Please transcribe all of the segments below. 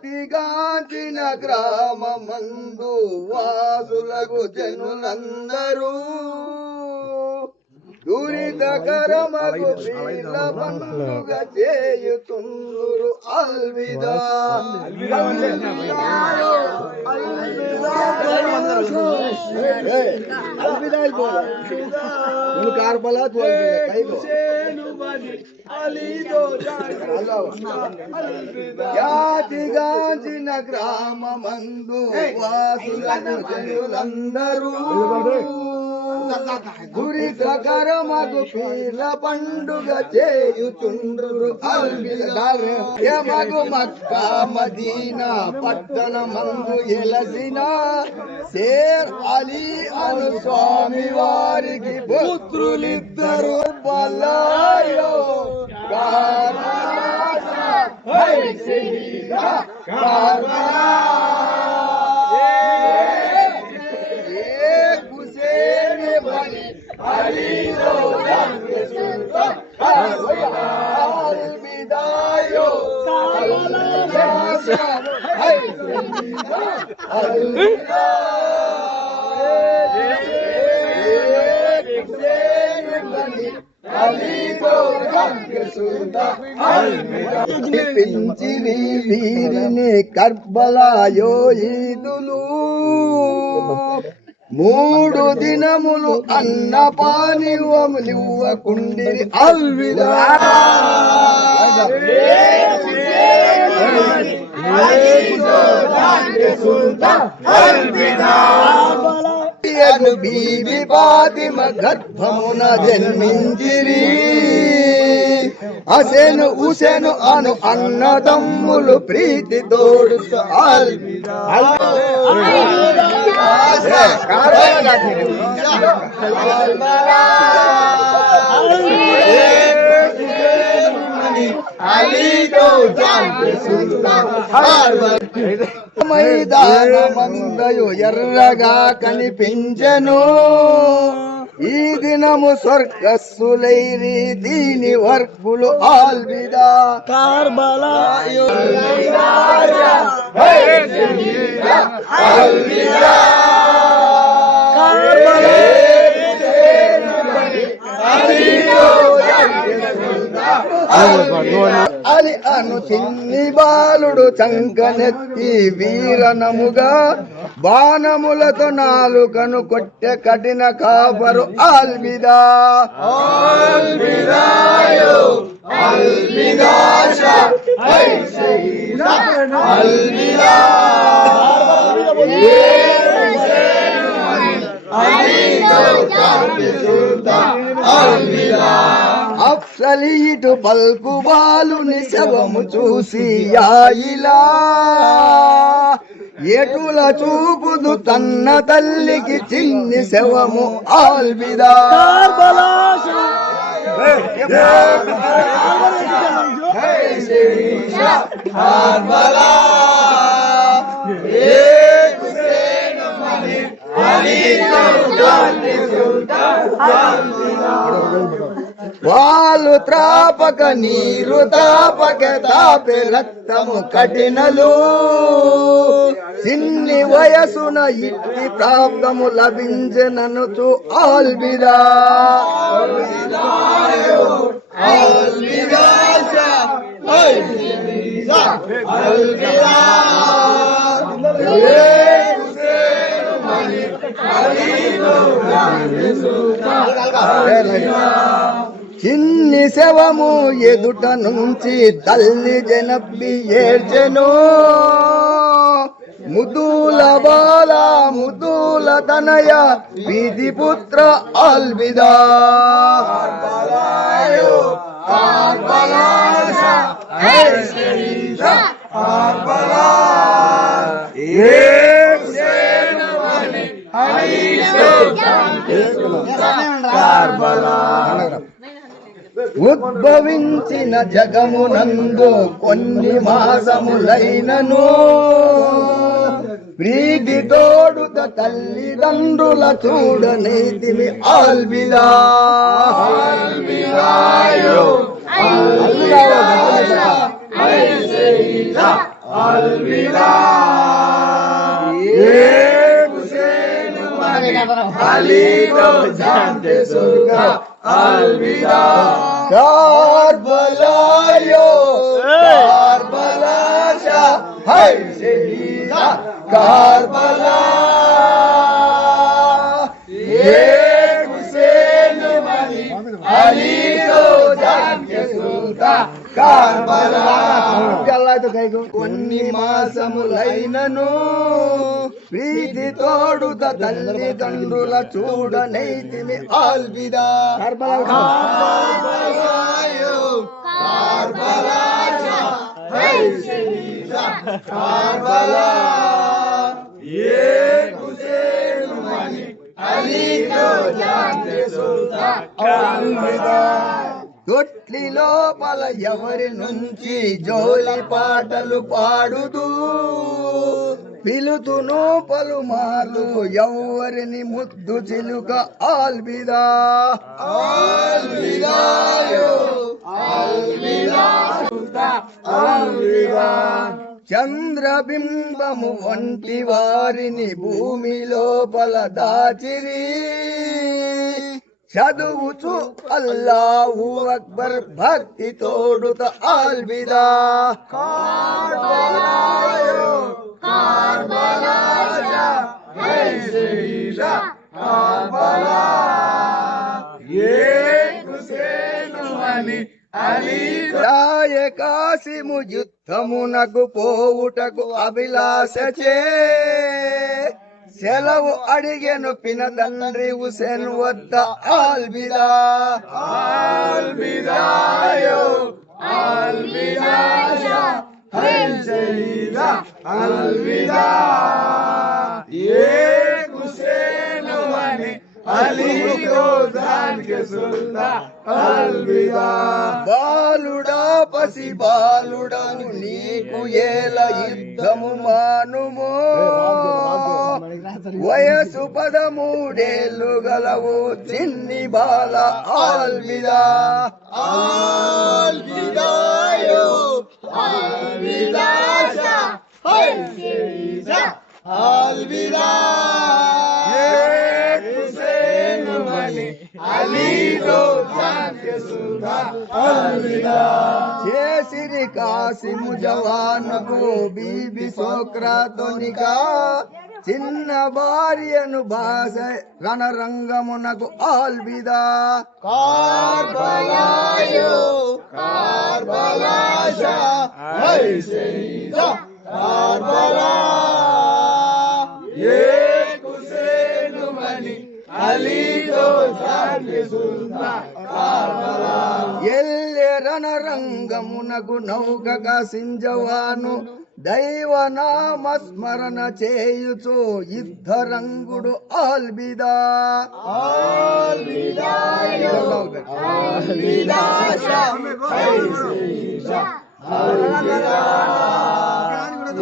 ఖ్యాతిగాంచిన గ్రామమందు వాసులకు జనులందరూ దురితకరమగు వీళ్ళ పండుగ చేయుతుందురు అల్విదా ఖ్యాతిగాంచిన గ్రామమందు వాసులకు జనులందరూ దురితకరమగు పీర్ల పండుగ చేయుచుండ్రు యమగు మక్కా మదీనా పట్టణమందు ఎలసిన షేర్ అలీ అను స్వామి వారికి పుత్రులిద్దరు బలాయో పెంచి వీరిని కర్బలాయో ఈదులు 3 దినములు అన్నపానివ్వకుండిరి అల్విదా బీబీ ఫాతిమ గర్భమున జన్మించిరి హసెను హుసెను అను అన్నదమ్ములు ప్రీతి తోడు మైదానమందయు ఎర్రగా కనిపించెను ఈ దినము స్వర్గస్సులైరి దీని వర్గులు ఆల్విదా కార్బలాయో అలి అను చిన్ని బాలుడు చంకనెత్తి వీరనముగా బాణములతో నాలుకను కొట్టె కఠిన కాపరు అల్విదా అఫ్సలీటు పల్కు బాలుని శవము చూసి యాయిలా ఎటుల చూపుదు తన్న తల్లికి చిన్ని శవము ఆల్విదా వాళ్ళు త్రాపక నీరు తాపక తాపే రక్తము కఠినలు చిన్ని వయసున ఇట్టి ప్రాప్తము లభించననుచు ఆల్విదా చిన్ని శవము ఎదుట నుంచి తల్లి జనబ్బి ఏడ్చెను ముదూల బాల ముదూల తనయ వీధి పుత్ర అల్విదా ఉద్భవించిన జగమునందు కొన్ని మాసములైనను ప్రీతి తోడుత తల్లిదండ్రుల చూడనైతివి ఆల్విదా अलविदा ये हुसैन अली को जान के सुल्का अलविदा कारबलायो कारबला शाह है शहीदा कारबला ये हुसैन अली को जान के सुल्का कारबला కొన్ని మాసములైనను ప్రీతి తోడుత తల్లిదండ్రుల చూడనైతిమి ఆల్విదా కార్బలాయో కార్బలా హై షహీదా కార్బలా ये हुसैन अली को जान के सुल्ता अलविदा తొట్లి లోపల ఎవరి నుంచి జోలి పాటలు పాడుతూ పిలుతును పలుమార్లు ఎవరిని ముద్దు చిలుక ఆల్విదా ఆల్విదాయో ఆల్విదా ఆల్విదా చంద్రబింబము వంటి వారిని భూమి లోపల దాచిరి చదువుచు అల్లాహు అక్బర్ భక్తి తోడుత ఆల్విదా కార్బలాయో కార్బలా హై షహీదా కార్బలా ये हुसैन అలీ రాయ కాసిము యుద్ధమునకు పోవుటకు అభిలాషచే సెలవు అడిగెను పినతండ్రి హుసేన్ వద్ద ఆల్విదా ఆల్విదాయో ఆల్విదా హై షహీదా ఆల్విదా ये हुसैन अली को जान के सुल्ता अलविदा బాలుడా పసి బాలుడను నీకు ఏల యుద్ధము మానుమో వయసు 13 గలవు చిన్ని బాల ఆల్విదా ఆల్విదాయో ఆల్విదా హై షహీదా ఆల్విదా అలీ को जान के सुल्ता अलविदा చేసిరి కాసిము జవానుకు బీబీ సోక్రాతో నికా చిన్న భార్యను బాస రణరంగమునకు ఆల్విదా కార్బలాయో కార్బలా హై షహీదా కార్బలా ये हुसैन अली को जान के सुल्ता కార్బలా ఎల్లె రణరంగమునకు నౌకక సింజవాను దైవనామస్మరణ చేయుచు యుద్ధరంగుడు ఆల్విదా ఆల్విదాయో ఆల్విదా హై షహీదా ఆల్విదా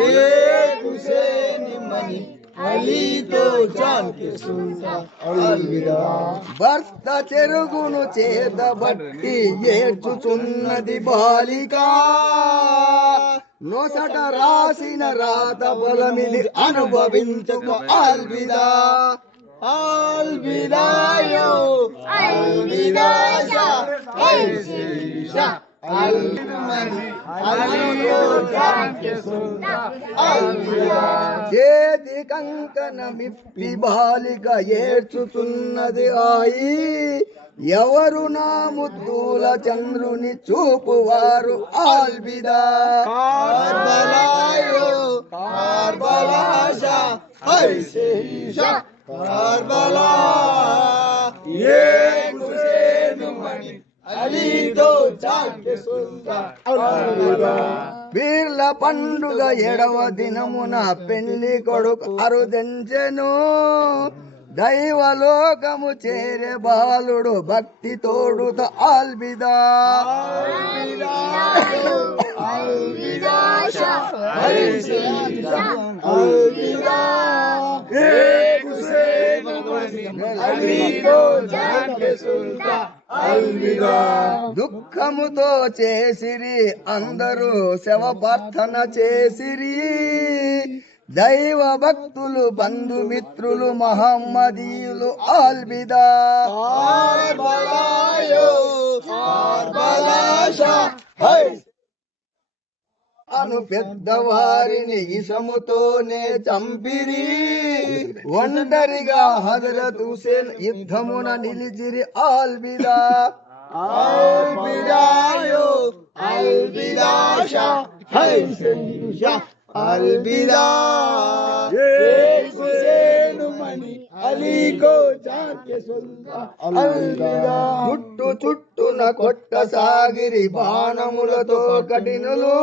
ये हुसैन అలీ తో జాన్ కే సుల్తా అల్విదా భర్త చెరుగును చేతబట్టి ఏడ్చుచున్నది బాలిక నొసట రాసిన రాత బలమిది అనుభవించుకో అల్విదా ఆల్విదాయో ఆల్విదా హై షహీదా చేతి కంకణమిప్పి బాలిక ఏడ్చుతున్నది ఆయి ఎవరు నా ముద్దుల చంద్రుని చూపువారు ఆల్విదా కార్బలాయో కార్బలా హై షహీదా కార్బలా ये हुसैन అలీ తో జాన్ కే సుల్తా అల్విదా వీర్ల పండుగ 7వ దినమున పెళ్లి కొడుకు అరుదెంచెను దైవలోకము చేరే బాలుడు భక్తి తోడుత ఆల్విదా ఆల్విదా హై షహీదా ఆల్విదా ఏ హుసైన్ అలీ को जान के सुल्ता అల్విదా. దుఃఖముతో చేసిరి అందరూ శవ ప్రార్థన చేసిరి, దైవ భక్తులు బంధుమిత్రులు మహమ్మదీయులు అల్విదా. అను పెద్దవారిని ఇసముతోనే చంపిరి, ఒంటరిగా హజరత్ హుసేన్ యుద్ధమున నిలిచిరి అల్విదా. అల్విదాయో అల్విదా షా హుసేన్ షా అల్విదా. చుట్టు చుట్టున కొట్టసాగిరి బాణములతో కఠినులు,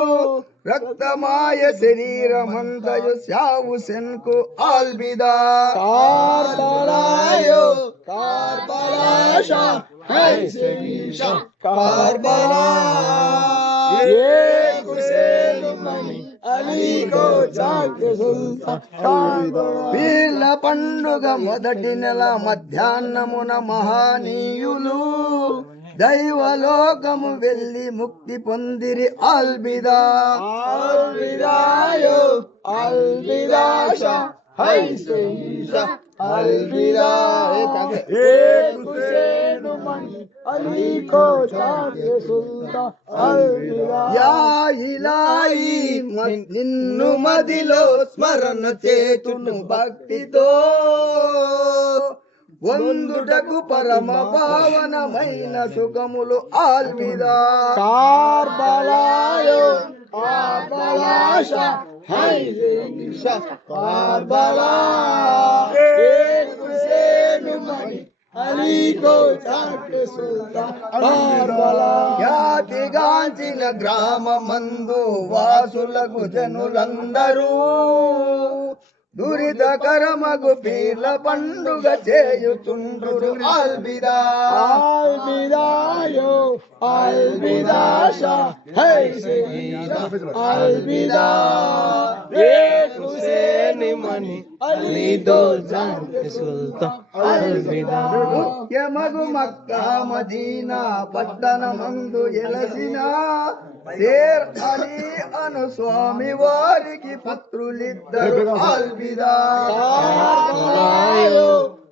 రక్తమాయ శరీరమంతయు షా హుసేన్ కు అల్విదా. కార్బలాయో కార్బలా షా హుసేన్ షా కార్బలా. వీళ్ళ పండుగ మొదటి నెల మధ్యాహ్నమున మహానీయులు దైవలోకము వెళ్ళి ముక్తి పొందిరి అల్విదా. అల్విదాయో అల్విదా షా హుసేన్ షా అల్విదా. యా ఇలాహి నిన్ను మదిలో స్మరణ చేతును భక్తితో, వందుటకు పరమ పావనమైన సుఖములు అల్విదా. కార్బలాయో కార్బలా షా హుసేన్ షా కార్బలా. ఖ్యాతిగాంచిన గ్రామమందు వాసులకు జనులందరూ దురితకరమగు పీర్ల పండుగ చేయుచుండ్రు అల్విదా. అల్విదాయో అల్విదా షా హుసేన్ షా అల్విదా. ముఖ్యమగు మక్కా మదీనా పట్టణమందు ఎలసిన షేర్ అలీ అను స్వామి వారికి పుత్రులిద్దరు అల్విదా.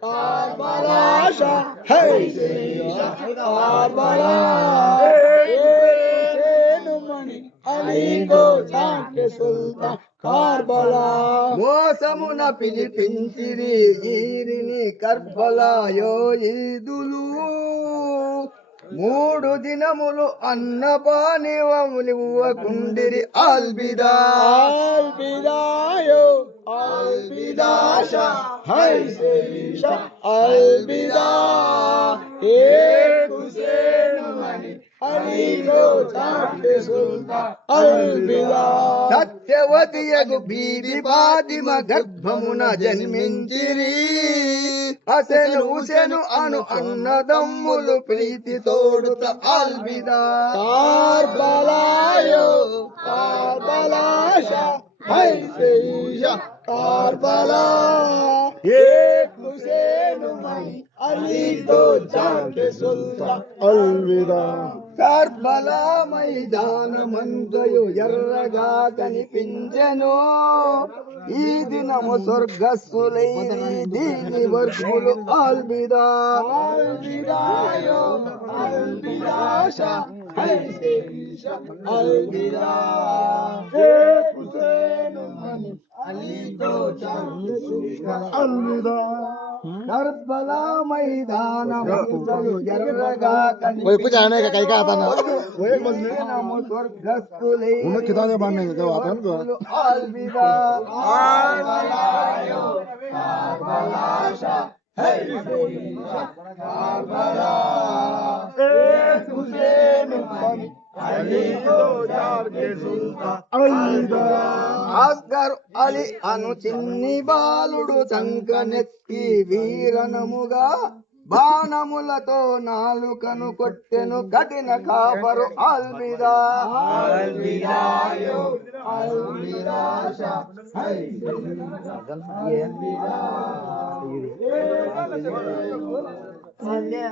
కార్బలా షా హుసేన్ షా కార్బలా. మోసమున పిలిపించిరి ఈరిని కర్బలాయో ఈదులు, 3 దినములు అన్నపానీయములివ్వకుండిరి అల్విదా. అల్విదాయో అల్విదా షా హుసేన్ షా అల్విదా. సత్యవతియగు బీబీ ఫాతిమ గర్భమున జన్మించిరి, హసన్ హుసేన్ అను అన్నదమ్ములు ప్రీతి తోడుత అల్విదా. కార్బలాయో కార్బలా షా హుసేన్ షా కార్బలా. అల్విదా. కర్బలా మైదానమంతయు ఎర్రగా కనిపించెను, ఈ దినము స్వర్గస్థులైరి దీని వర్గులు అల్విదా. అల్విదాయో అల్విదా షా హుసేన్ షా అల్విదా. అల్విదా. కర్బలా మైదానమంతయు ఎర్రగా అల్విదా. అస్గర్ అలీ అను చిన్ని బాలుడు చంకనెత్తి వీరనముగా బాణములతో నాలుకను కొట్టెను కఠిన కాపరు అల్విదా. అల్విదాయో అల్విదా షా హుసేన్ షా అల్విదా. Bye.